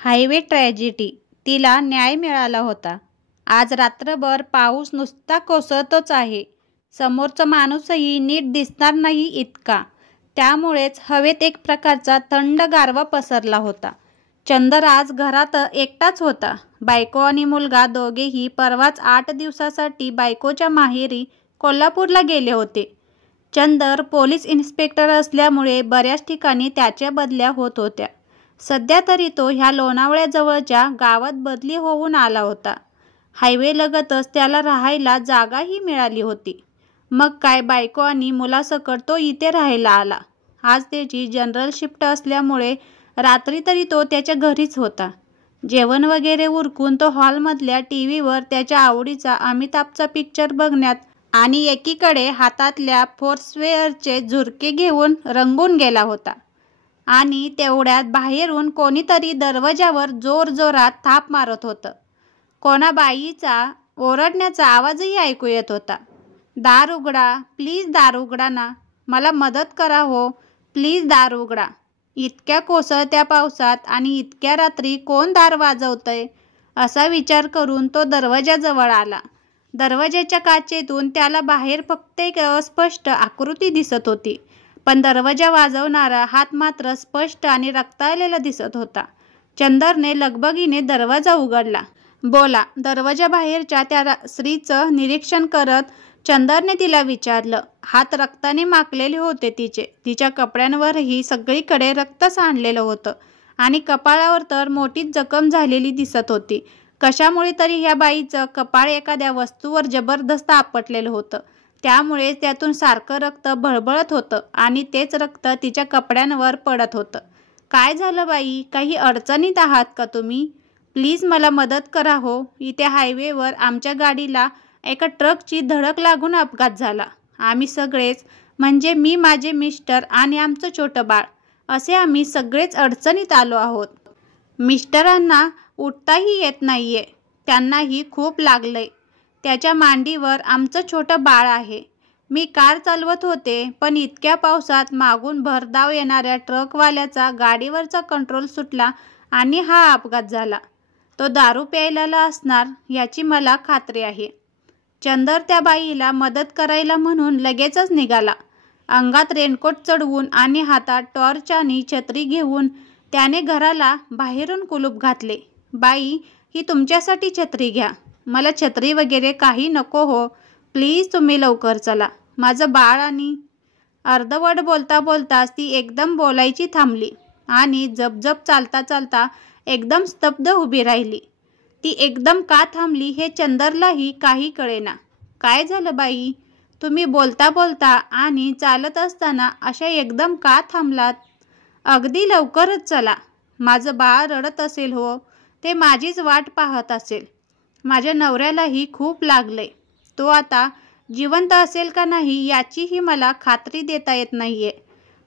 Highway tragedy, तिला न्याय मिळाला होता. आज रात्रभर पाऊस नुसता कोसळतोच आहे. समोरचा माणूसही नीट दिसणार नाही इतका. त्यामुळेच हवेत एक प्रकारचा थंड गारवा पसरला होता. चंदर आज घरात एकटाच होता. बायको आणि मुलगा दोघेही परवाच 8 दिवसासाठी बायकोच्या माहेरी कोल्हापूरला गेले होते. चंदर पोलीस इन्स्पेक्टर असल्यामुळे बऱ्याच ठिकाणी त्याच्या बदल्या होत होत्या. सध्या तरी तो ह्या लोणावळ्याजवळच्या गावात बदली होऊन आला होता. हायवेलगतच त्याला राहायला जागाही मिळाली होती. मग काय, बायको आणि मुलासकट तो इथे राहायला आला. आज त्याची जनरल शिफ्ट असल्यामुळे रात्री तरी तो त्याच्या घरीच होता. जेवण वगैरे उरकून तो हॉलमधल्या टीव्हीवर त्याच्या आवडीचा अमिताभचा पिक्चर बघण्यात आणि एकीकडे हातातल्या फोर्सवेअरचे झुरके घेऊन रंगून गेला होता. आणि तेवढ्यात बाहेरून कोणीतरी दरवाजावर जोरजोरात थाप मारत होतं. कोणा बाईचा ओरडण्याचा आवाजही ऐकू येत होता. दार उघडा, प्लीज दार उघडा ना, मला मदत करा हो, प्लीज दार उघडा. इतक्या कोसळत्या पावसात आणि इतक्या रात्री कोण दार वाजवतंय असा विचार करून तो दरवाजाजवळ आला. दरवाजाच्या काचेतून त्याला बाहेर फक्त एक अस्पष्ट आकृती दिसत होती, पण दरवाजा वाजवणारा हात मात्र स्पष्ट आणि रक्ताळलेला दिसत होता. चंदरने लगबगीने दरवाजा उघडला. बोला, दरवाजाबाहेरच्या त्या स्त्रीचं निरीक्षण करत चंदरने तिला विचारलं. हात रक्ताने माखलेले होते तिचे. तिच्या कपड्यांवरही सगळीकडे रक्त सांडलेलं होतं आणि कपाळावर तर मोठीच जखम झालेली दिसत होती. कशामुळे तरी ह्या बाईचं कपाळ एखाद्या वस्तूवर जबरदस्त आपटलेलं होतं. त्यामुळे त्यातून सारखं रक्त भळबळत होतं आणि तेच रक्त तिच्या कपड्यांवर पडत होतं. काय झालं बाई, काही अडचणीत आहात का तुम्ही? प्लीज मला मदत करा हो. इथे हायवेवर आमच्या गाडीला एका ट्रकची धडक लागून अपघात झाला. आम्ही सगळेच, म्हणजे मी, माझे मिस्टर आणि आमचं छोटं बाळ, असे आम्ही सगळेच अडचणीत आलो आहोत. मिस्टरांना उठताही येत नाहीये. त्यांनाही खूप लागलंय. त्याच्या मांडीवर आमचं छोटं बाळ आहे. मी कार चालवत होते, पण इतक्या पावसात मागून भरधाव येणाऱ्या ट्रकवाल्याचा गाडीवरचा कंट्रोल सुटला आणि हा अपघात झाला. तो दारू प्यायलेला असणार याची मला खात्री आहे. चंदर त्या बाईला मदत करायला म्हणून लगेचच निघाला. अंगात रेनकोट चढवून आणि हातात टॉर्च आणि छत्री घेऊन त्याने घराला बाहेरून कुलूप घातले. बाई, ही तुमच्यासाठी छत्री घ्या. मला छत्री वगैरे काही नको हो, प्लीज तुम्ही लवकर चला. माझं बाळ आणि... अर्धवट बोलता बोलताच ती एकदम बोलायची थांबली आणि जपजप चालता चालता एकदम स्तब्ध उभी राहिली. ती एकदम का थांबली हे चंदरलाही काही कळेना. काय झालं बाई, तुम्ही बोलता बोलता आणि चालत असताना अशा एकदम का थांबलात? अगदी लवकरच चला. माझं बाळ रडत असेल हो, ते माझीच वाट पाहत असेल. माझ्या नवऱ्यालाही खूप लागलंय. तो आता जिवंत असेल का नाही याचीही मला खात्री देता येत नाहीये,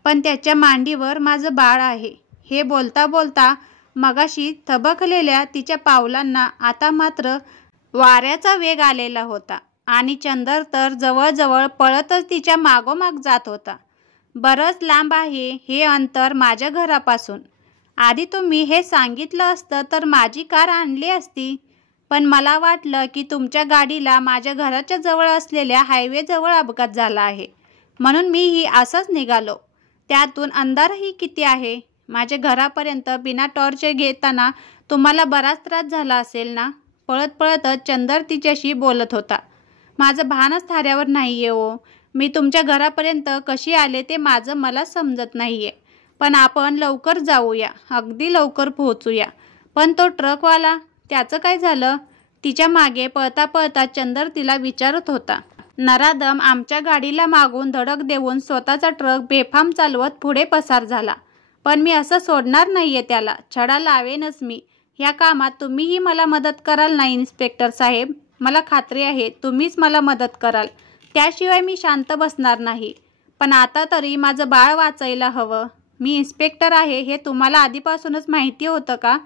पण त्याच्या मांडीवर माझं बाळ आहे. हे बोलता बोलता मगाशी थबकलेल्या तिच्या पावलांना आता मात्र वाऱ्याचा वेग आलेला होता आणि चंदर तर जवळजवळ पळतच तिच्या मागोमाग जात होता. बरंच लांब आहे हे अंतर माझ्या घरापासून. आधी तुम्ही हे सांगितलं असतं तर माझी कार आणली असती, पण मला वाटलं की तुमच्या गाडीला माझ्या घराच्या जवळ असलेल्या हायवेजवळ अपघात झाला आहे, म्हणून मीही असंच निघालो. त्यातून अंधारही किती आहे. माझ्या घरापर्यंत बिना टॉर्च घेताना तुम्हाला बराच त्रास झाला असेल ना? पळत पळतच चंदर तिच्याशी बोलत होता. माझं भानच थाऱ्यावर नाहीये हो. मी तुमच्या घरापर्यंत कशी आले ते माझं मला समजत नाहीये, पण आपण लवकर जाऊया, अगदी लवकर पोहोचूया. पण तो ट्रकवाला, त्याचं काय झालं? तिच्या मागे पळता पळता चंदर तिला विचारत होता. नराधम आमच्या गाडीला मागून धडक देऊन स्वतःचा ट्रक बेफाम चालवत पुढे पसार झाला. पण मी असं सोडणार नाहीये त्याला. छडा लावेनच मी. ह्या कामात तुम्हीही मला मदत कराल ना इन्स्पेक्टर साहेब? मला खात्री आहे तुम्हीच मला मदत कराल. त्याशिवाय मी शांत बसणार नाही. पण आता तरी माझं बाळ वाचायला हवं. मी इन्स्पेक्टर आहे हे तुम्हाला आधीपासूनच माहिती होतं का?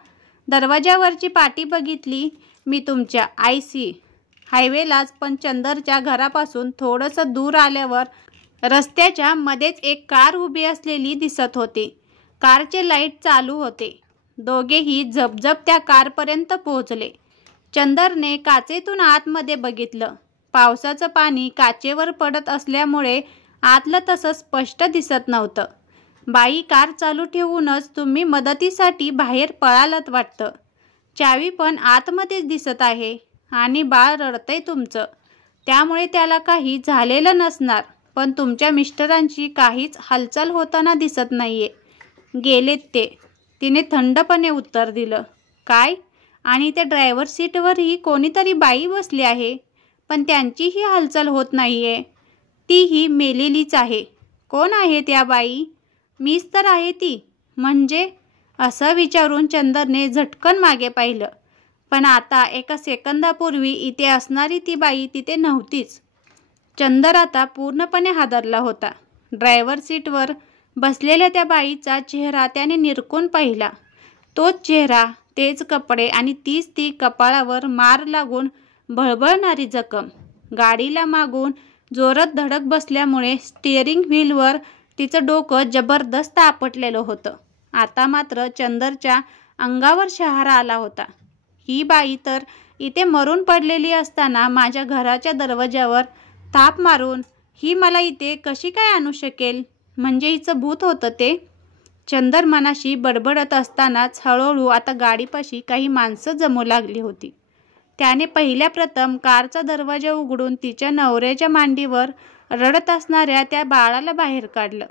दरवाजावरची पाटी बघितली मी तुमच्या. आयसी हायवेलाच, पण चंदरच्या घरापासून थोडंसं दूर आल्यावर रस्त्याच्या मध्येच एक कार उभी असलेली दिसत होती. कारचे लाईट चालू होते. दोघेही झपझप त्या कारपर्यंत पोहोचले. चंदरने काचेतून आतमध्ये बघितलं. पावसाचं पाणी काचेवर पडत असल्यामुळे आतलं तसं स्पष्ट दिसत नव्हतं. बाई, कार चालू ठेवूनच तुम्ही मदतीसाठी बाहेर पळालात वाटतं. चावी पण आतमध्येच दिसत आहे आणि बाळ रडतंय तुमचं. त्यामुळे त्याला काही झालेलं नसणार, पण तुमच्या मिस्टरांची काहीच हालचाल होताना दिसत नाहीये. गेलेत ते, तिने थंडपणे उत्तर दिलं. काय? आणि त्या ड्रायव्हर सीटवरही कोणीतरी बाई बसली आहे, पण त्यांचीही हालचाल होत नाहीये. तीही मेलेलीच आहे. कोण आहे त्या बाई? मीच तर आहे ती. म्हणजे? असं विचारून चंदरने झटकन मागे पाहिलं, पण आता एका सेकंदापूर्वी इथे असणारी ती बाई तिथे नव्हतीच. चंदर आता पूर्णपणे हादरला होता. ड्रायव्हर सीटवर बसलेल्या त्या बाईचा चेहरा त्याने निरखून पाहिला. तोच चेहरा, तेच कपडे आणि तीच ती कपाळावर मार लागून भळभळणारी जखम. गाडीला मागून जोरात धडक बसल्यामुळे स्टिअरिंग व्हीलवर तिचं डोकं जबरदस्त आपटलेलं होतं. आता मात्र चंदरच्या अंगावर शहारा आला होता. ही बाई तर इथे मरून पडलेली असताना माझ्या घराच्या दरवाज्यावर थाप मारून ही मला इथे कशी काय आणू शकेल? म्हणजे हिचं भूत होतं ते? चंदर मनाशी बडबडत असतानाच हळूहळू आता गाडीपाशी काही माणसं जमू लागली होती. त्याने पहिल्या प्रथम कारचा दरवाजा उघडून तिच्या नवऱ्याच्या मांडीवर रडत असणाऱ्या त्या बाळाला बाहेर काढलं.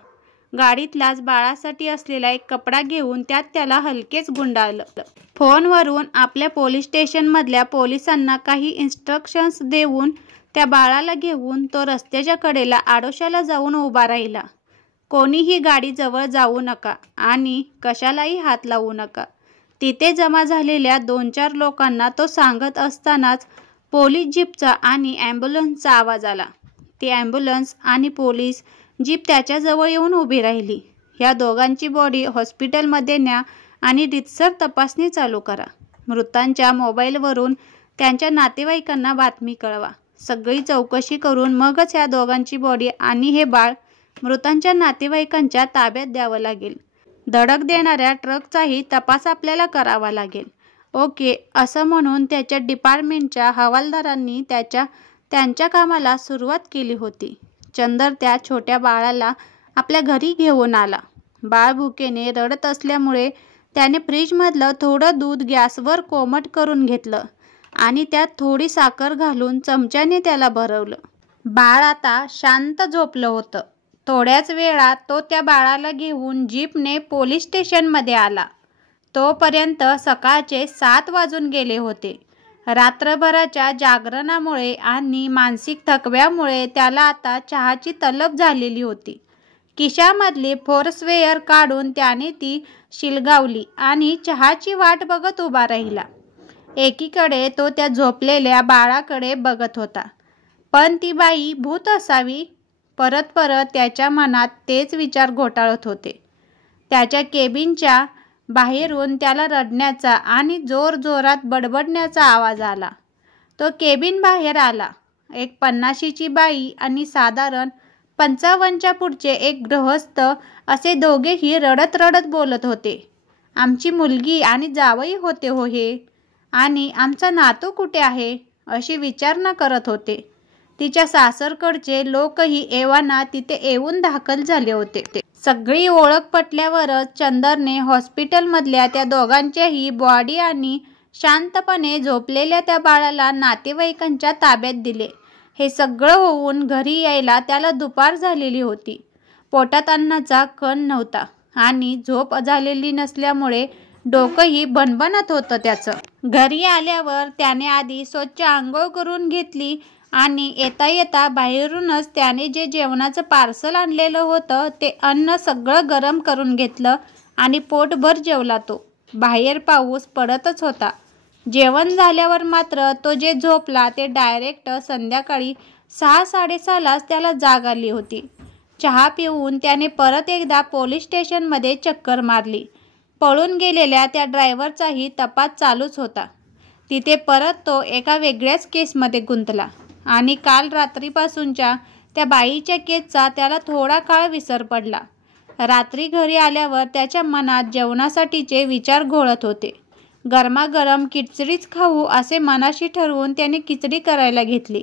गाडीतलाच बाळासाठी असलेला एक कपडा घेऊन त्यात त्याला हलकेच गुंडाळलं. फोनवरून आपल्या पोलीस स्टेशनमधल्या पोलिसांना काही इन्स्ट्रक्शन्स देऊन त्या बाळाला घेऊन तो रस्त्याच्या कडेला आडोशाला जाऊन उभा राहिला. कोणीही गाडीजवळ जाऊ नका आणि कशालाही हात लावू नका. तिथे जमा झालेल्या 2-4 लोकांना तो सांगत असतानाच पोलीस जीपचा आणि ॲम्ब्युलन्सचा आवाज आला. ती ॲम्ब्युलन्स आणि पोलीस जीप त्याच्याजवळ येऊन उभी राहिली. या दोघांची बॉडी हॉस्पिटलमध्ये न्या आणि रीतसर तपासणी चालू करा. मृतांच्या मोबाईलवरून त्यांच्या नातेवाईकांना बातमी कळवा. सगळी चौकशी करून मगच या दोघांची बॉडी आणि हे बाळ मृतांच्या नातेवाईकांच्या ताब्यात द्यावं लागेल. धडक देणाऱ्या ट्रकचाही तपास आपल्याला करावा लागेल. ओके, असं म्हणून त्याच्या डिपार्टमेंटच्या हवालदारांनी त्यांच्या कामाला सुरुवात केली होती. चंदर त्या छोट्या बाळाला आपल्या घरी घेऊन आला. बाळ भुकेने रडत असल्यामुळे त्याने फ्रीजमधलं थोडं दूध गॅसवर कोमट करून घेतलं आणि त्यात थोडी साखर घालून चमच्याने त्याला भरवलं. बाळ आता शांत झोपलं होतं. थोड्याच वेळात तो त्या बाळाला घेऊन जीपने पोलीस स्टेशनमध्ये आला. तोपर्यंत सकाळचे 7 वाजून गेले होते. रात्रभराच्या जागरणामुळे आणि मानसिक थकव्यामुळे त्याला आता चहाची तलब झालेली होती. खिशामधली फोर्सवेअर काढून त्याने ती शिलगावली आणि चहाची वाट बघत उभा राहिला. एकीकडे तो त्या झोपलेल्या बाळाकडे बघत होता. पण ती बाई भूत असावी? परत त्याच्या मनात तेच विचार घोटाळत होते. त्याच्या केबिनच्या बाहेरून त्याला रडण्याचा आणि जोरजोरात बडबडण्याचा आवाज आला. तो केबिन बाहेर आला. एक 50ची बाई आणि साधारण 55च्या पुढचे एक गृहस्थ असे दोघेही रडत रडत बोलत होते. आमची मुलगी आणि जावई होते हो हे, आणि आमचा नातू कुठे आहे अशी विचारणा करत होते. तिच्या सासरकडचे लोकही एव्हाना तिथे येऊन दाखल झाले होते. सगळी ओळख पटल्यावरच चंदरने हॉस्पिटलमधल्या त्या दोघांच्याही बॉडी आणि शांतपणे झोपलेल्या त्या बाळाला नातेवाईकांच्या ताब्यात दिले. हे सगळं होऊन घरी यायला त्याला दुपार झालेली होती. पोटात अन्नाचा कण नव्हता आणि झोप झालेली नसल्यामुळे डोकंही भणभणत होतं त्याचं. घरी आल्यावर त्याने आधी स्वच्छ आंघोळ करून घेतली आणि येता येता बाहेरूनच त्याने जे जेवणाचं पार्सल आणलेलं होतं ते अन्न सगळं गरम करून घेतलं आणि पोटभर जेवला तो. बाहेर पाऊस पडतच होता. जेवण झाल्यावर मात्र तो जे झोपला ते डायरेक्ट संध्याकाळी 6-6:30लाच त्याला जाग आली होती. चहा पिऊन त्याने परत एकदा पोलीस स्टेशनमध्ये चक्कर मारली. पळून गेलेल्या त्या ड्रायव्हरचाही तपास चालूच होता. तिथे परत तो एका वेगळ्याच केसमध्ये गुंतला आणि काल रात्रीपासूनच्या त्या बाईच्या केसचा त्याला थोडा काळ विसर पडला. रात्री घरी आल्यावर त्याच्या मनात जेवणासाठीचे विचार घोळत होते. गरमागरम खिचडीच खाऊ असे मनाशी ठरवून त्याने खिचडी करायला घेतली.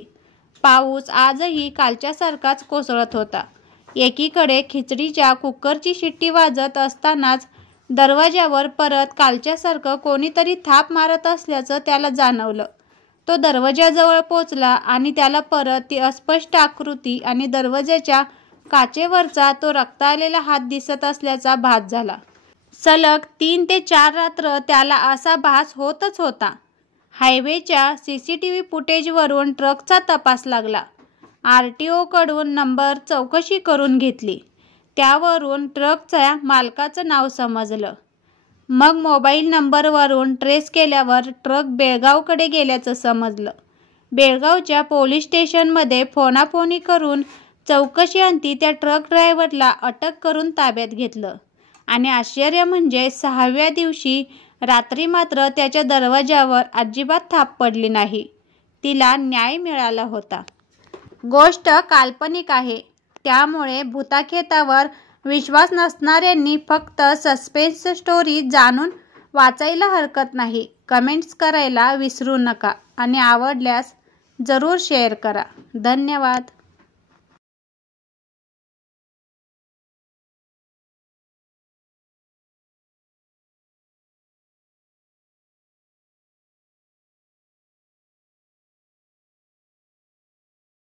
पाऊस आजही कालच्यासारखाच कोसळत होता. एकीकडे खिचडीच्या कुकरची शिट्टी वाजत असतानाच दरवाजावर परत कालच्यासारखं कोणीतरी थाप मारत असल्याचं त्याला जाणवलं. तो दरवाजाजवळ पोचला आणि त्याला परत ती अस्पष्ट आकृती आणि दरवाजाच्या काचेवरचा तो रक्ताळलेला हात दिसत असल्याचा भास झाला. सलग 3 ते 4 रात्र त्याला असा भास होतच होता. हायवेच्या सीसीटीव्ही फुटेजवरून ट्रकचा तपास लागला. RTOकडून नंबर चौकशी करून घेतली. त्यावरून ट्रकच्या मालकाचं नाव समजलं. मग मोबाईल नंबरवरून ट्रेस केल्यावर ट्रक बेळगावकडे गेल्याचं समजलं. बेळगावच्या पोलीस स्टेशनमध्ये फोनाफोनी करून चौकशीअंती त्या ट्रक ड्रायव्हरला अटक करून ताब्यात घेतलं. आणि आश्चर्य म्हणजे 6व्या दिवशी रात्री मात्र त्याच्या दरवाजावर अजिबात थाप पडली नाही. तिला न्याय मिळाला होता. गोष्ट काल्पनिक आहे, त्यामुळे भूताखेतावर विश्वास नसणाऱ्यांनी फक्त सस्पेन्स स्टोरी जाणून वाचायला हरकत नाही. कमेंट्स करायला विसरू नका आणि आवडल्यास जरूर शेअर करा. धन्यवाद.